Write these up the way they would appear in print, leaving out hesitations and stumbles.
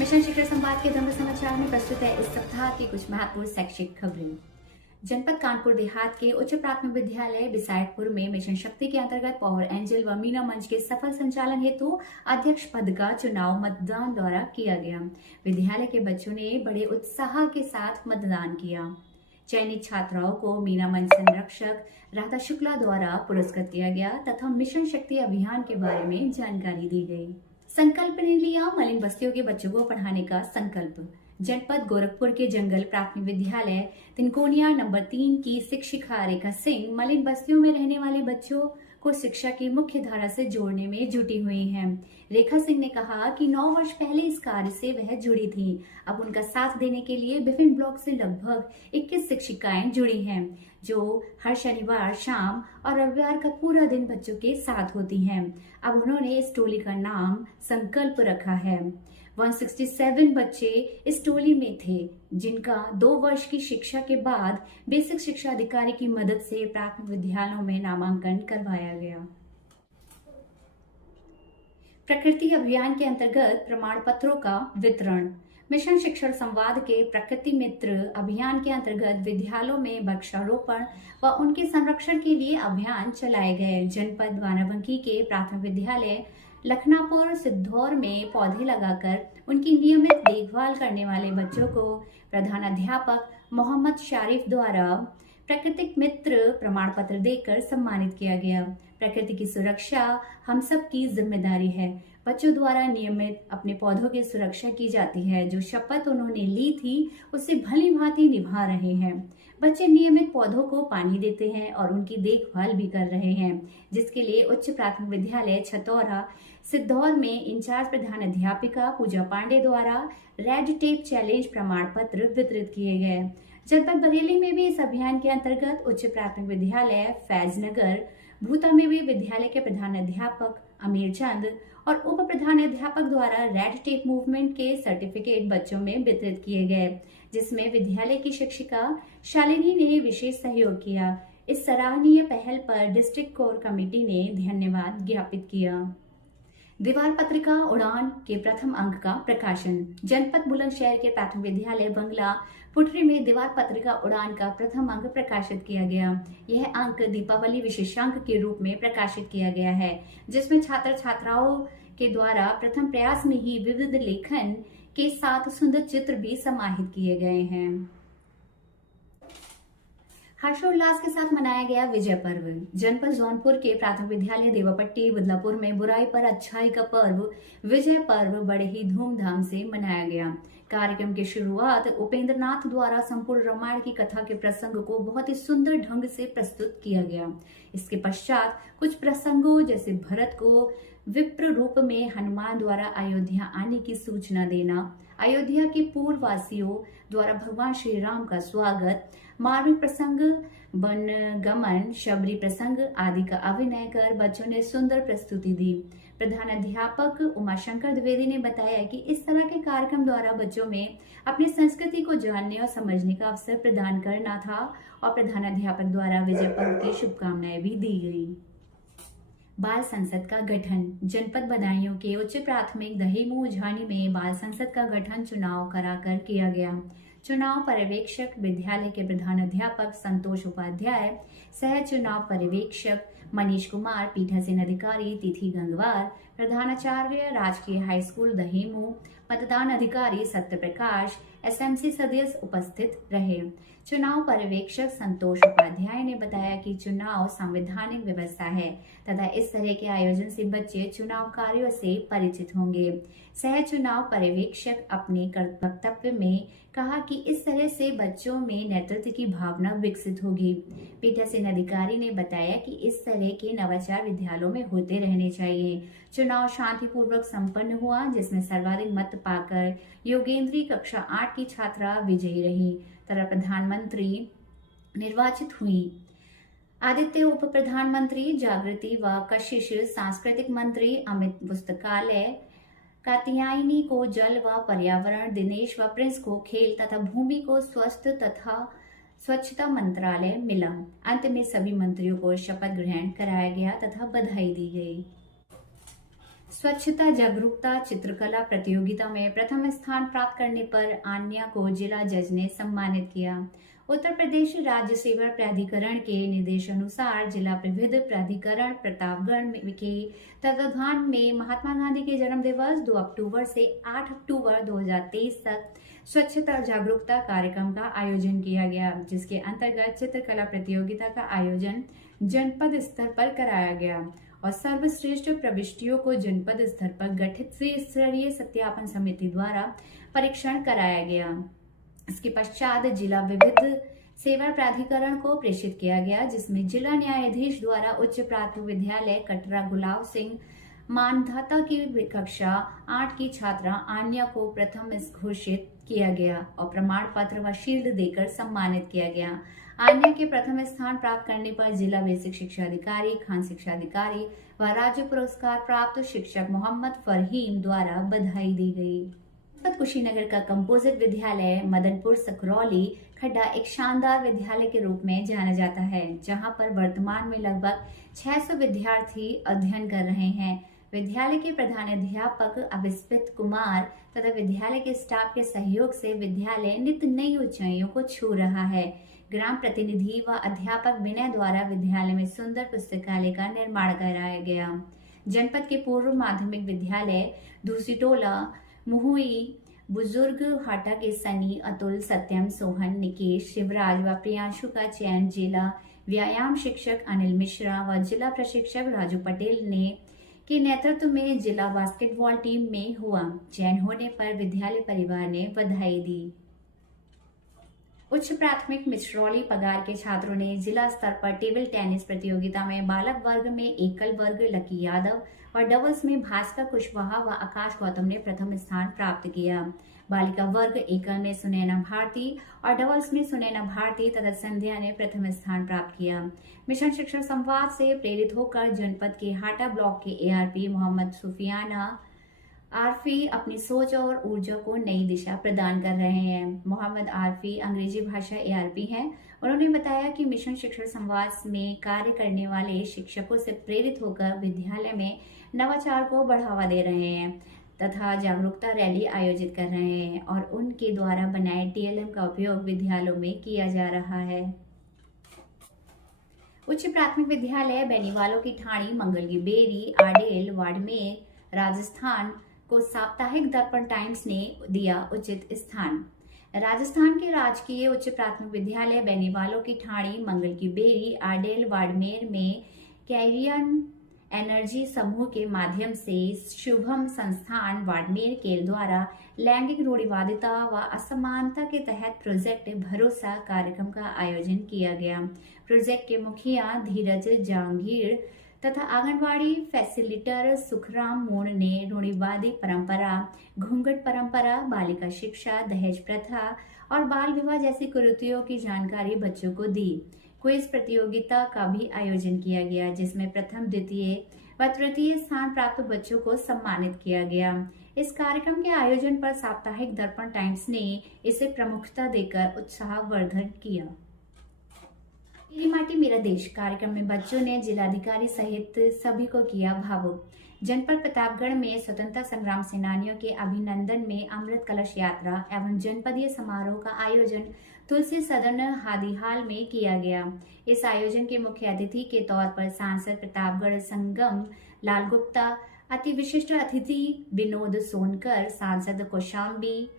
Mission शिखर संवाद के दंग समाचार में प्रस्तुत है इस सप्ताह की कुछ महत्वपूर्ण शैक्षिक खबरें। जनपद कानपुर देहात के उच्च प्राथमिक विद्यालय बिसायतपुर में मिशन शक्ति के अंतर्गत पावर एंजल व मीना मंच के सफल संचालन हेतु अध्यक्ष पद का चुनाव मतदान द्वारा किया गया। विद्यालय के बच्चों ने बड़े उत्साह के साथ मतदान किया। चयनित छात्राओं को मीना मंच संरक्षक राधा शुक्ला द्वारा पुरस्कृत किया गया तथा मिशन शक्ति अभियान के बारे में जानकारी दी गई। संकल्प ने लिया मलिन बस्तियों के बच्चों को पढ़ाने का संकल्प। जनपद गोरखपुर के जंगल प्राथमिक विद्यालय तिनकोनिया नंबर 3 की शिक्षिका रेखा सिंह मलिन बस्तियों में रहने वाले बच्चों को शिक्षा की मुख्य धारा से जोड़ने में जुटी हुई हैं। रेखा सिंह ने कहा कि 9 वर्ष पहले इस कार्य से वह जुड़ी थी। अब उनका साथ देने के लिए विभिन्न ब्लॉक से लगभग 21 शिक्षिकाएं जुड़ी हैं, जो हर शनिवार शाम और रविवार का पूरा दिन बच्चों के साथ होती हैं। अब उन्होंने इस टोली का नाम संकल्प रखा है। 167 बच्चे इस टोली में थे, जिनका 2 वर्ष की शिक्षा के बाद बेसिक शिक्षा अधिकारी की मदद से प्राथमिक विद्यालयों में नामांकन करवाया गया। प्रकृति अभियान के अंतर्गत प्रमाण पत्रों का वितरण। मिशन शिक्षण संवाद के प्रकृति मित्र अभियान के अंतर्गत विद्यालयों में वृक्षारोपण व उनके संरक्षण के लिए अभियान चलाए गए। जनपद बाराबंकी के प्राथमिक विद्यालय लखनापुर सिद्धौर में पौधे लगाकर उनकी नियमित देखभाल करने वाले बच्चों को प्रधानाध्यापक मोहम्मद शारिफ द्वारा प्राकृतिक मित्र प्रमाण पत्र देकर सम्मानित किया गया। प्रकृति की सुरक्षा हम सब की जिम्मेदारी है। बच्चों द्वारा नियमित अपने पौधों की सुरक्षा की जाती है। जो शपथ उन्होंने ली थी उसे भली भांति निभा रहे हैं। बच्चे नियमित पौधों को पानी देते हैं और उनकी देखभाल भी कर रहे हैं, जिसके लिए उच्च प्राथमिक विद्यालय छतौरा सिद्धौर में इंचार्ज प्रधान अध्यापिका पूजा पांडे द्वारा रेड टेप चैलेंज प्रमाण पत्र वितरित किए गए। जनपद बरेली में भी इस अभियान के अंतर्गत उच्च प्राथमिक विद्यालय फैजनगर भूता में भी विद्यालय के प्रधान अध्यापक अमीर चंद और उप प्रधान अध्यापक द्वारा रेड टेप मूवमेंट के सर्टिफिकेट बच्चों में वितरित किए गए, जिसमें विद्यालय की शिक्षिका शालिनी ने विशेष सहयोग किया। इस सराहनीय पहल पर डिस्ट्रिक्ट कोर कमेटी ने धन्यवाद ज्ञापित किया। दीवार पत्रिका उड़ान के प्रथम अंक का प्रकाशन। जनपद बुलंदशहर के प्राथमिक विद्यालय बंगला पुटरी में दीवार पत्रिका उड़ान का प्रथम अंक प्रकाशित किया गया। यह अंक दीपावली विशेषांक के रूप में प्रकाशित किया गया है, जिसमें छात्र छात्राओं के द्वारा प्रथम प्रयास में ही विविध लेखन के साथ सुंदर चित्र भी समाहित किए गए हैं। हर्षोल्लास के साथ मनाया गया विजय पर्व। जनपद जौनपुर के प्राथमिक विद्यालय देवापट्टी बदलापुर में बुराई पर अच्छाई का पर्व विजय पर्व बड़े ही धूमधाम से मनाया गया। कार्यक्रम की शुरुआत उपेंद्र नाथ द्वारा संपूर्ण रामायण की कथा के प्रसंग को बहुत ही सुंदर ढंग से प्रस्तुत किया गया। इसके पश्चात कुछ प्रसंगों जैसे भरत को विप्र रूप में हनुमान द्वारा अयोध्या आने की सूचना देना, अयोध्या के पूर्ववासियों द्वारा भगवान श्री राम का स्वागत, मार्मिक प्रसंग, वन गमन, शबरी प्रसंग आदि का अभिनय कर बच्चों ने सुंदर प्रस्तुति दी। प्रधान अध्यापक उमाशंकर द्विवेदी ने बताया कि इस तरह के कार्यक्रम द्वारा बच्चों में अपनी संस्कृति को जानने और समझने का अवसर प्रदान करना था और प्रधान अध्यापक द्वारा विजय पर्व की शुभकामनाएं भी दी गई। बाल संसद का गठन। जनपद बदायूं के उच्च प्राथमिक दहीमू झानी में बाल संसद का गठन चुनाव कराकर किया गया। चुनाव पर्यवेक्षक विद्यालय के प्रधान अध्यापक संतोष उपाध्याय, सह चुनाव पर्यवेक्षक मनीष कुमार, पीठासीन अधिकारी तिथि गंगवार, प्रधानाचार्य राजकीय हाई स्कूल दहीमू, मतदान अधिकारी सत्य प्रकाश, एसएमसी सदस्य उपस्थित रहे। चुनाव पर्यवेक्षक संतोष उपाध्याय ने बताया कि चुनाव संवैधानिक व्यवस्था है तथा इस तरह के आयोजन से बच्चे चुनाव कार्यों से परिचित होंगे। सह चुनाव पर्यवेक्षक अपने वक्तव्य में कहा कि इस तरह से बच्चों में नेतृत्व की भावना विकसित होगी। पीठासीन अधिकारी ने बताया कि इस तरह के नवाचार विद्यालयों में होते रहने चाहिए। चुनाव शांतिपूर्वक संपन्न हुआ, जिसमें सर्वाधिक मत पाकर योगेंद्री कक्षा 8 की छात्रा विजयी रही तथा प्रधानमंत्री निर्वाचित हुई। आदित्य उप प्रधानमंत्री, जागृति व कशिश सांस्कृतिक मंत्री, अमित पुस्तकालय, कात्यायनी को जल व पर्यावरण, दिनेश व प्रिंस को खेल तथा भूमि को स्वस्थ तथा स्वच्छता मंत्रालय मिला। अंत में सभी मंत्रियों को शपथ ग्रहण कराया गया तथा बधाई दी गई। स्वच्छता जागरूकता चित्रकला प्रतियोगिता में प्रथम स्थान प्राप्त करने पर आन्या को जिला जज ने सम्मानित किया। उत्तर प्रदेश राज्य सेवा प्राधिकरण के निर्देशानुसार जिला विविध प्राधिकरण प्रतापगढ़ के तत्वाधान में महात्मा गांधी के जन्म दिवस 2 अक्टूबर से 8 अक्टूबर 2023 तक स्वच्छता जागरूकता कार्यक्रम का आयोजन किया गया, जिसके अंतर्गत चित्रकला प्रतियोगिता का आयोजन जनपद स्तर पर कराया गया और सर्वश्रेष्ठ प्रविष्टियों को जनपद स्तर पर गठित स्तरीय सत्यापन समिति द्वारा परीक्षण कराया गया। इसके पश्चात जिला विविध सेवा प्राधिकरण को प्रेषित किया गया, जिसमें जिला न्यायाधीश द्वारा उच्च प्राथमिक विद्यालय कटरा गुलाब सिंह मानधाता की कक्षा 8 की छात्रा आन्या को प्रथम घोषित किया गया और प्रमाण पत्र व शील्ड देकर सम्मानित किया गया। आन्या के प्रथम स्थान प्राप्त करने पर जिला बेसिक शिक्षा अधिकारी, खान शिक्षा अधिकारी व राज्य पुरस्कार प्राप्त शिक्षक मोहम्मद फरहीम द्वारा बधाई दी गई। कुशीनगर का कंपोजिट विद्यालय मदनपुर सकरौली खड्डा एक शानदार विद्यालय के रूप में जाना जाता है, जहां पर वर्तमान में लगभग 600 विद्यार्थी अध्ययन कर रहे हैं। विद्यालय के प्रधानाध्यापक अविस्मित कुमार तथा विद्यालय के स्टाफ के सहयोग से विद्यालय नित्य नई ऊंचाइयों को छू रहा है। ग्राम प्रतिनिधि व अध्यापक विनय द्वारा विद्यालय में सुंदर पुस्तकालय का निर्माण कराया गया। जनपद के पूर्व माध्यमिक विद्यालय दूसीटोला मुहुई बुजुर्ग हाटा के सनी, अतुल, सत्यम, सोहन, निकेश, शिवराज व प्रियांशु का चयन जिला व्यायाम शिक्षक अनिल मिश्रा व जिला प्रशिक्षक राजू पटेल ने के नेतृत्व में जिला बास्केटबॉल टीम में हुआ। चयन होने पर विद्यालय परिवार ने बधाई दी। उच्च प्राथमिक मिश्रौली पगार के छात्रों ने जिला स्तर पर टेबल टेनिस प्रतियोगिता में बालक वर्ग में एकल वर्ग लकी यादव और डबल्स में भास्कर कुशवाहा व आकाश गौतम ने प्रथम स्थान प्राप्त किया। बालिका वर्ग एकल में सुनैना भारती और डबल्स में सुनैना भारती तथा संध्या ने प्रथम स्थान प्राप्त किया। मिशन शिक्षा संवाद से प्रेरित होकर जनपद के हाटा ब्लॉक के एआरपी मोहम्मद सुफियाना आरफी अपनी सोच और ऊर्जा को नई दिशा प्रदान कर रहे हैं। मोहम्मद आरफी अंग्रेजी भाषा एआरपी हैं। उन्होंने बताया कि मिशन शिक्षा संवाद में कार्य करने वाले शिक्षकों से प्रेरित होकर विद्यालय में नवाचार को बढ़ावा दे रहे हैं तथा जागरूकता रैली आयोजित कर रहे हैं और उनके द्वारा बनाए टीएलएम का उपयोग विद्यालयों में किया जा रहा है। उच्च प्राथमिक विद्यालय बेनीवालों की ठाणी मंगल की बेरी आडेल बाड़मेर राजस्थान को साप्ताहिक दर्पण टाइम्स ने दिया उचित स्थान। राजस्थान के राजकीय उच्च प्राथमिक विद्यालय बेनीवालों की ठाणी मंगल की बेरी आडेल बाड़मेर में कैरियन एनर्जी समूह के माध्यम से शुभम संस्थान बाड़मेर के द्वारा लैंगिक रूढ़िवादिता व असमानता के तहत प्रोजेक्ट भरोसा कार्यक्रम का आयोजन किया गया। प्रोजेक्ट के मुखिया धीरज जहांगीर तथा आंगनवाड़ी फैसिलिटर सुखराम मोड़ ने रूढ़िवादी परंपरा, घूंघट परंपरा, बालिका शिक्षा, दहेज प्रथा और बाल विवाह जैसी कुरीतियों की जानकारी बच्चों को दी। क्विज प्रतियोगिता का भी आयोजन किया गया, जिसमें प्रथम, द्वितीय व तृतीय स्थान प्राप्त बच्चों को सम्मानित किया गया। इस कार्यक्रम के आयोजन पर साप्ताहिक दर्पण टाइम्स ने इसे प्रमुखता देकर उत्साहवर्धन किया। मेरी माटी मेरा देश कार्यक्रम में बच्चों ने जिलाधिकारी सहित सभी को किया भावुक। जनपद प्रतापगढ़ में स्वतंत्रता संग्राम सेनानियों के अभिनंदन में अमृत कलश यात्रा एवं जनपदीय समारोह का आयोजन तुलसी सदन हादीहाल में किया गया। इस आयोजन के मुख्य अतिथि के तौर पर सांसद प्रतापगढ़ संगम लाल गुप्ता, अति विशिष्ट अतिथि विनोद सोनकर, सांसद कौशाम्बी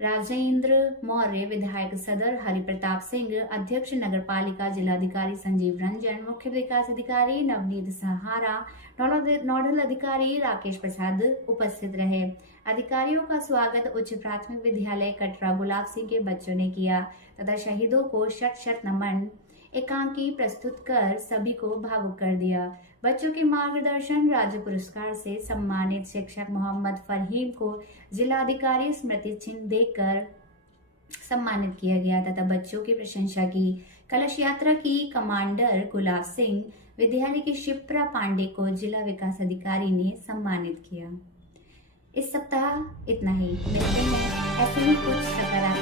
राजेंद्र मौर्य, विधायक सदर हरिप्रताप सिंह, अध्यक्ष नगरपालिका जिलाधिकारी संजीव रंजन, मुख्य विकास अधिकारी नवनीत सहारा, नोडल अधिकारी राकेश प्रसाद उपस्थित रहे। अधिकारियों का स्वागत उच्च प्राथमिक विद्यालय कटरा गुलाब सिंह के बच्चों ने किया तथा शहीदों को शत शत नमन एकांकी प्रस्तुत कर सभी को भावुक कर दिया। बच्चों के मार्गदर्शन राज्य पुरस्कार से सम्मानित शिक्षक मोहम्मद फरहीम को जिलाधिकारी स्मृति चिन्ह देकर सम्मानित किया गया तथा बच्चों की प्रशंसा की। कलश यात्रा की कमांडर गुलाब सिंह विद्यालय की शिप्रा पांडे को जिला विकास अधिकारी ने सम्मानित किया। इस सप्ताह इतना ही। मिलते हैं ऐसे ही कुछ सकारात्मक